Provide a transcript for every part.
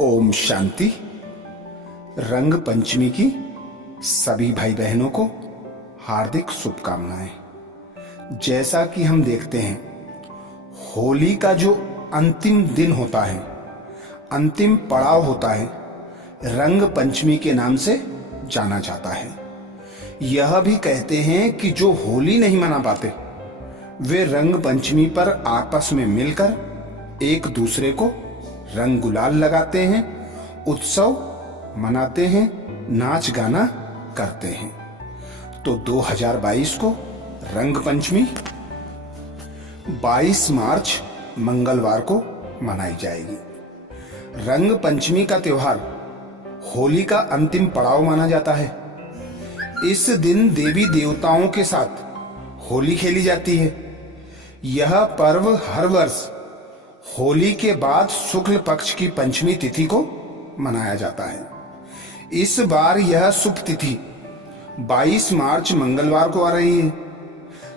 ओम शांति। रंग पंचमी की सभी भाई बहनों को हार्दिक शुभकामनाएं। जैसा कि हम देखते हैं, होली का जो अंतिम दिन होता है, अंतिम पड़ाव होता है, रंग पंचमी के नाम से जाना जाता है। यह भी कहते हैं कि जो होली नहीं मना पाते वे रंग पंचमी पर आपस में मिलकर एक दूसरे को रंग गुलाल लगाते हैं, उत्सव मनाते हैं, नाच गाना करते हैं। तो 2022 को रंग पंचमी 22 मार्च मंगलवार को मनाई जाएगी। रंग पंचमी का त्योहार होली का अंतिम पड़ाव माना जाता है। इस दिन देवी देवताओं के साथ होली खेली जाती है। यह पर्व हर वर्ष होली के बाद शुक्ल पक्ष की पंचमी तिथि को मनाया जाता है। इस बार यह शुभ तिथि 22 मार्च मंगलवार को आ रही है।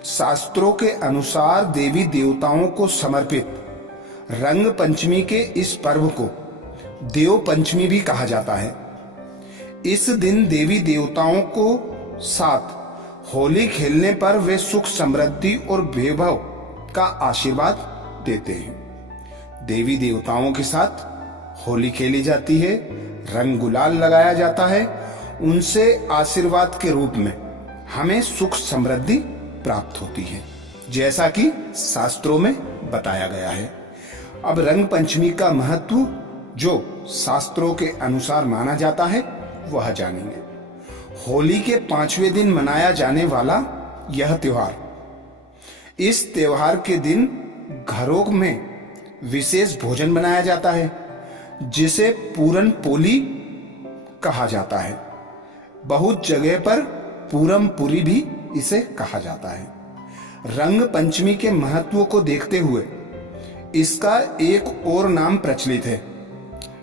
शास्त्रों के अनुसार देवी देवताओं को समर्पित रंग पंचमी के इस पर्व को देव पंचमी भी कहा जाता है। इस दिन देवी देवताओं को साथ होली खेलने पर वे सुख समृद्धि और वैभव का आशीर्वाद देते हैं। देवी देवताओं के साथ होली खेली जाती है, रंग गुलाल लगाया जाता है। उनसे आशीर्वाद के रूप में हमें सुख समृद्धि प्राप्त होती है, जैसा कि शास्त्रों में बताया गया है। अब रंग पंचमी का महत्व जो शास्त्रों के अनुसार माना जाता है वह जानेंगे। होली के 5वें दिन मनाया जाने वाला यह त्योहार, इस त्योहार के दिन घरों में विशेष भोजन बनाया जाता है जिसे पूरन पोली कहा जाता है। बहुत जगह पर पूरम पुरी भी इसे कहा जाता है। रंग पंचमी के महत्व को देखते हुए इसका एक और नाम प्रचलित है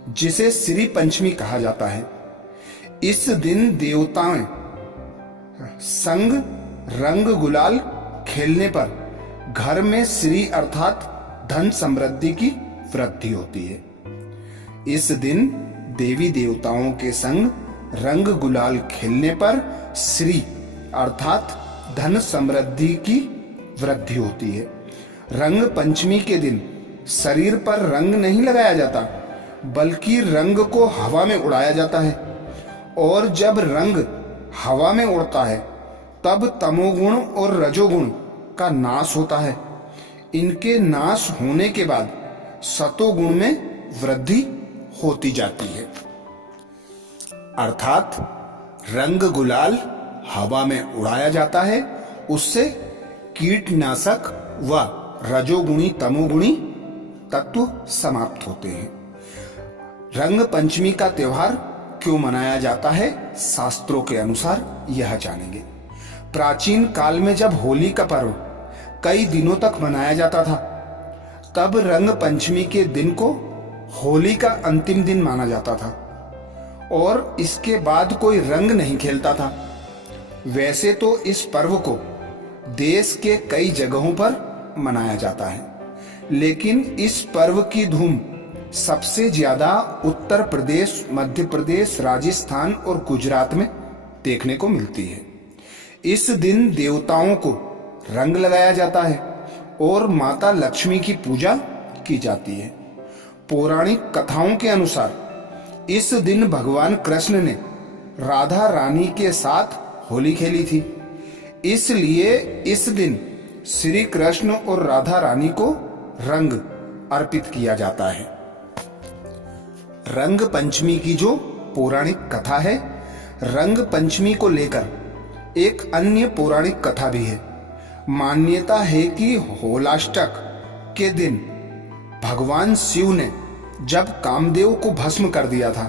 जिसे श्री पंचमी कहा जाता है। इस दिन देवताएं संग रंग गुलाल खेलने पर घर में श्री अर्थात धन समृद्धि की वृद्धि होती है। इस दिन देवी देवताओं के संग रंग गुलाल खेलने पर श्री अर्थात धन समृद्धि की वृद्धि होती है। रंग पंचमी के दिन शरीर पर रंग नहीं लगाया जाता, बल्कि रंग को हवा में उड़ाया जाता है। और जब रंग हवा में उड़ता है तब तमोगुण और रजोगुण का नाश होता है। इनके नाश होने के बाद सतोगुण में वृद्धि होती जाती है। अर्थात रंग गुलाल हवा में उड़ाया जाता है, उससे कीटनाशक व रजोगुणी तमोगुणी तत्व समाप्त होते हैं। रंग पंचमी का त्योहार क्यों मनाया जाता है, शास्त्रों के अनुसार यह जानेंगे। प्राचीन काल में जब होली का पर्व कई दिनों तक मनाया जाता था, तब रंग पंचमी के दिन को होली का अंतिम दिन माना जाता था और इसके बाद कोई रंग नहीं खेलता था। वैसे तो इस पर्व को देश के कई जगहों पर मनाया जाता है, लेकिन इस पर्व की धूम सबसे ज्यादा उत्तर प्रदेश, मध्य प्रदेश, राजस्थान और गुजरात में देखने को मिलती है। इस दिन देवताओं को रंग लगाया जाता है और माता लक्ष्मी की पूजा की जाती है। पौराणिक कथाओं के अनुसार इस दिन भगवान कृष्ण ने राधा रानी के साथ होली खेली थी, इसलिए इस दिन श्री कृष्ण और राधा रानी को रंग अर्पित किया जाता है। रंग पंचमी की जो पौराणिक कथा है, रंग पंचमी को लेकर एक अन्य पौराणिक कथा भी है। मान्यता है कि होलाष्टक के दिन भगवान शिव ने जब कामदेव को भस्म कर दिया था,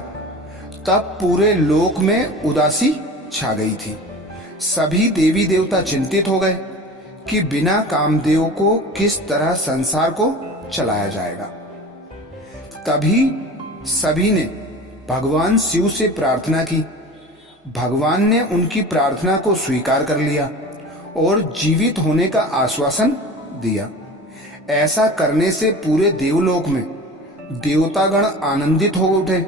तब पूरे लोक में उदासी छा गई थी। सभी देवी देवता चिंतित हो गए कि बिना कामदेव को किस तरह संसार को चलाया जाएगा। तभी सभी ने भगवान शिव से प्रार्थना की। भगवान ने उनकी प्रार्थना को स्वीकार कर लिया और जीवित होने का आश्वासन दिया। ऐसा करने से पूरे देवलोक में देवतागण आनंदित हो उठे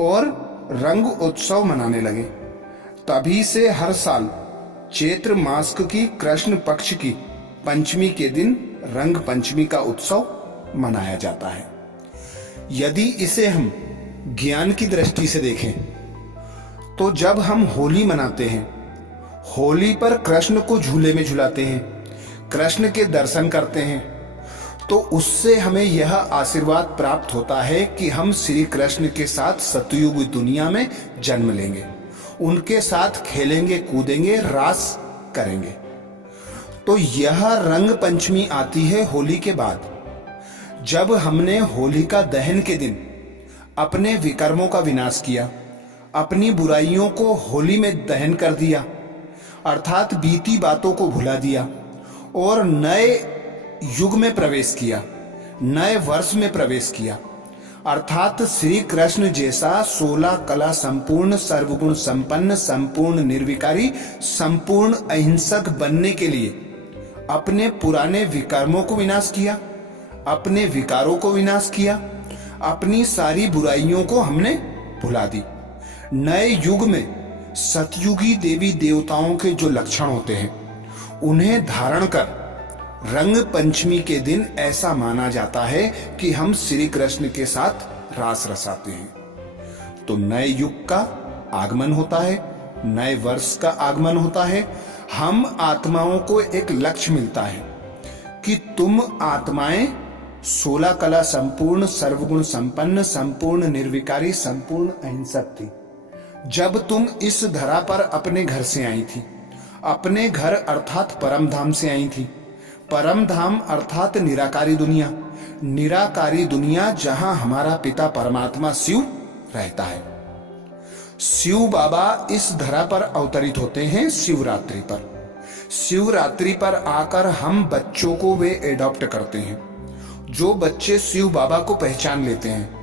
और रंग उत्सव मनाने लगे। तभी से हर साल चैत्र मास की कृष्ण पक्ष की पंचमी के दिन रंग पंचमी का उत्सव मनाया जाता है। यदि इसे हम ज्ञान की दृष्टि से देखें तो जब हम होली मनाते हैं, होली पर कृष्ण को झूले में झुलाते हैं, कृष्ण के दर्शन करते हैं, तो उससे हमें यह आशीर्वाद प्राप्त होता है कि हम श्री कृष्ण के साथ सतयुग दुनिया में जन्म लेंगे, उनके साथ खेलेंगे, कूदेंगे, रास करेंगे। तो यह रंग पंचमी आती है होली के बाद, जब हमने होलिका दहन के दिन अपने विकर्मों का विनाश किया, अपनी बुराइयों को होली में दहन कर दिया, अर्थात बीती बातों को भुला दिया और नए युग में प्रवेश किया, नए वर्ष में प्रवेश किया, अर्थात श्री कृष्ण जैसा 16 कला संपूर्ण, सर्वगुण संपन्न, संपूर्ण निर्विकारी, संपूर्ण अहिंसक बनने के लिए अपने पुराने विकर्मों को विनाश किया, अपने विकारों को विनाश किया, अपनी सारी बुराइयों को हमने भुला दी। नए युग में सतयुगी देवी देवताओं के जो लक्षण होते हैं उन्हें धारण कर रंग पंचमी के दिन ऐसा माना जाता है कि हम श्री कृष्ण के साथ रास रसाते हैं। तो नए युग का आगमन होता है, नए वर्ष का आगमन होता है। हम आत्माओं को एक लक्ष्य मिलता है कि तुम आत्माएं 16 कला संपूर्ण, सर्वगुण संपन्न, संपूर्ण निर्विकारी, संपूर्ण अहिंसक थी। जब तुम इस धरा पर अपने घर से आई थी, अपने घर अर्थात परम धाम से आई थी। परम धाम अर्थात निराकारी दुनिया, निराकारी दुनिया जहां हमारा पिता परमात्मा शिव रहता है। शिव बाबा इस धरा पर अवतरित होते हैं शिवरात्रि पर। शिवरात्रि पर आकर हम बच्चों को वे एडॉप्ट करते हैं। जो बच्चे शिव बाबा को पहचान लेते हैं,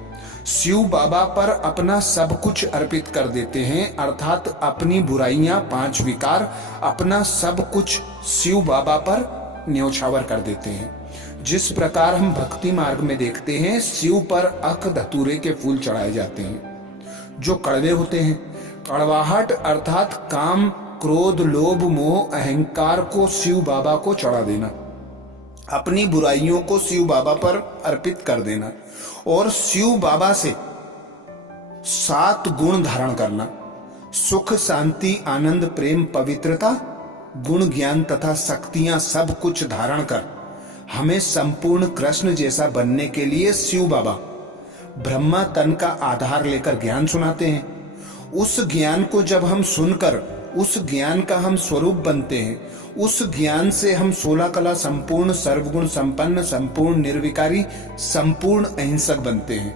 शिव बाबा पर अपना सब कुछ अर्पित कर देते हैं, अर्थात अपनी बुराइयां, 5 विकार, अपना सब कुछ शिव बाबा पर न्यौछावर कर देते हैं। जिस प्रकार हम भक्ति मार्ग में देखते हैं, शिव पर अख धतूरे के फूल चढ़ाए जाते हैं जो कड़वे होते हैं। कड़वाहट अर्थात काम, क्रोध, लोभ, मोह, अहंकार को शिव बाबा को चढ़ा देना, अपनी बुराइयों को शिव बाबा पर अर्पित कर देना और शिव बाबा से 7 गुण धारण करना, सुख, शांति, आनंद, प्रेम, पवित्रता, गुण, ज्ञान तथा शक्तियां सब कुछ धारण कर हमें संपूर्ण कृष्ण जैसा बनने के लिए शिव बाबा ब्रह्मा तन का आधार लेकर ज्ञान सुनाते हैं। उस ज्ञान को जब हम सुनकर उस ज्ञान का हम स्वरूप बनते हैं, उस ज्ञान से हम 16 कला संपूर्ण, सर्वगुण संपन्न, संपूर्ण निर्विकारी, संपूर्ण अहिंसक बनते हैं,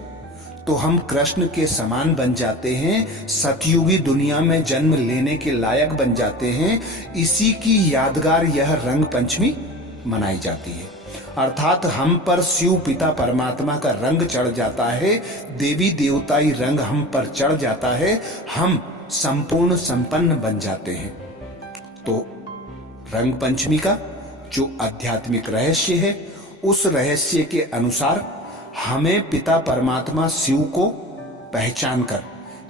तो हम कृष्ण के समान बन जाते हैं, सतयुगी दुनिया में जन्म लेने के लायक बन जाते हैं। इसी की यादगार यह रंग पंचमी मनाई जाती है, अर्थात हम पर शिव पिता परमात्मा का रंग चढ़ जाता है, देवी देवताई रंग हम पर चढ़ जाता है, हम संपूर्ण संपन्न बन जाते हैं। तो रंग पंचमी का जो आध्यात्मिक रहस्य है, उस रहस्य के अनुसार हमें पिता परमात्मा शिव को पहचान कर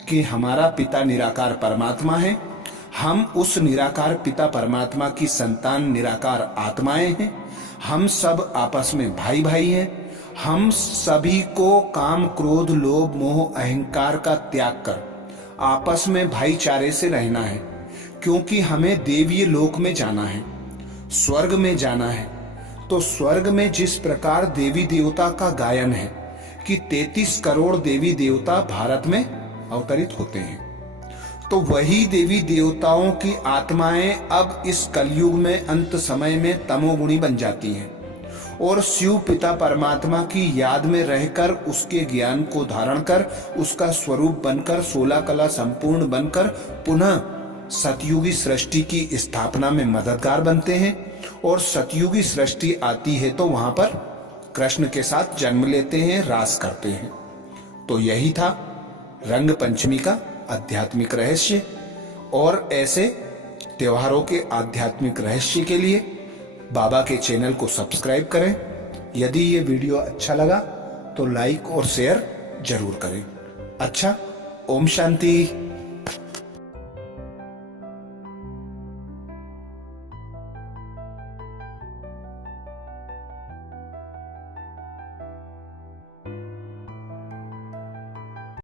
कि हमारा पिता निराकार परमात्मा है, हम उस निराकार पिता परमात्मा की संतान निराकार आत्माएं हैं, हम सब आपस में भाई भाई हैं। हम सभी को काम, क्रोध, लोभ, मोह, अहंकार का त्याग कर आपस में भाईचारे से रहना है, क्योंकि हमें देवीय लोक में जाना है, स्वर्ग में जाना है। तो स्वर्ग में जिस प्रकार देवी देवता का गायन है कि 33 करोड़ देवी देवता भारत में अवतरित होते हैं, तो वही देवी देवताओं की आत्माएं अब इस कलयुग में अंत समय में तमोगुणी बन जाती हैं और शिव पिता परमात्मा की याद में रहकर उसके ज्ञान को धारण कर उसका स्वरूप बनकर 16 कला संपूर्ण बनकर पुनः सतयुगी सृष्टि की स्थापना में मददगार बनते हैं। और सतयुगी सृष्टि आती है तो वहां पर कृष्ण के साथ जन्म लेते हैं, रास करते हैं। तो यही था रंग पंचमी का आध्यात्मिक रहस्य। और ऐसे त्योहारों के आध्यात्मिक रहस्य के लिए बाबा के चैनल को सब्सक्राइब करें। यदि ये वीडियो अच्छा लगा तो लाइक और शेयर जरूर करें। अच्छा, ओम शांति।